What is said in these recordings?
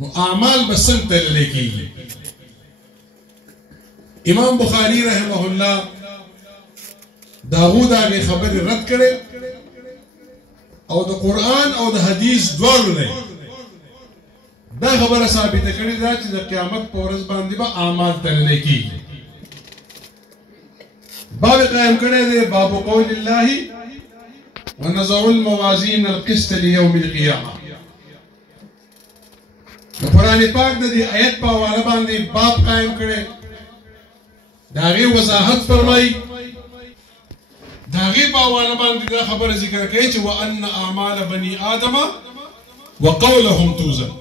نو اعمال بسم تللی کیږي. امام بخاری رحمه الله داوود هغه خبر رد کړي او د قران او د حدیث دواړو نه دا خبره ثابته کړي دا چې د قیامت په ورځ باندې به اعمال تللی کیږي. باب قائم کړي دی باب قول الله ونضع الموازين القسط ليوم القيامه. قرآن پاک د دې آیت په حواله باندې باب قائم کړي داغه وضاحت فرمایي داغه په حواله باندې دا خبره ذکر کوي چې وان اعمال بني ادم وقولهم توزن.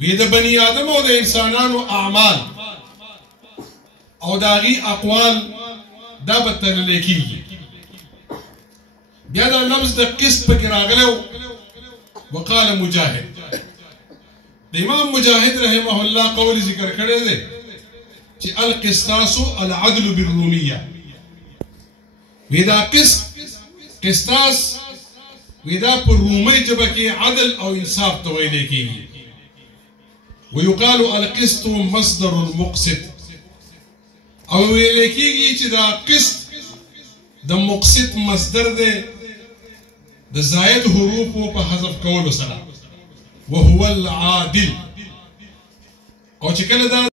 وی د بني ادم او د انسانانو اعمال او داغه اقوال دا بتل لیکيږي. بیا دا لفظ د قسط په کې راغلو وقال مجاهد د امام مجاهد رحمه الله قول ذکر کړی دی چې القسطاس العدل بالروميه. ودا قسطاس ودا په رومي ژبه کې عدل او انصاف ته ویل کېږي. ويقال القسط مصدر مقسط او ویل کېږي چې دا قسط د مقسط مصدر دی د زائد حروف په حذف کولو سره وهو العادل او چې کله دا